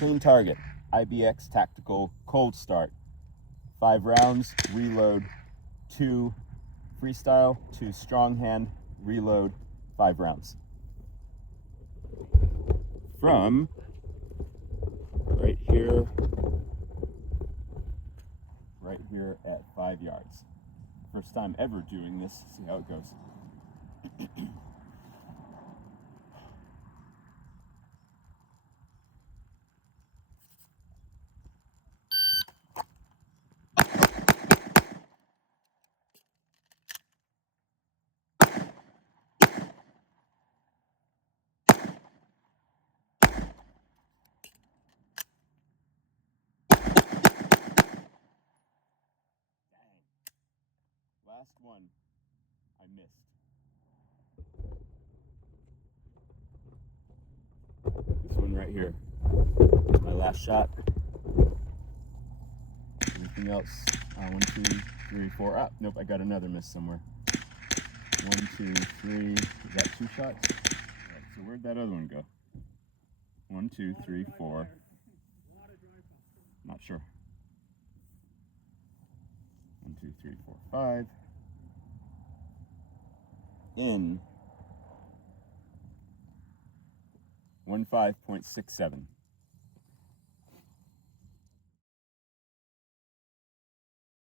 Clean target, IBX tactical cold start. 5 rounds, reload, 2 freestyle, 2 strong hand, reload, 5 rounds. From right here at 5 yards. First time ever doing this, see how it goes. Last one, I missed. This one right here, my last shot. Anything else? 1, 2, 3, 4. Ah, nope, I got another miss somewhere. 1, 2, 3. Is that 2 shots? All right, so where'd that other one go? 1, 2, 3, 4. Not sure. 1, 2, 3, 4, 5. In 15.67.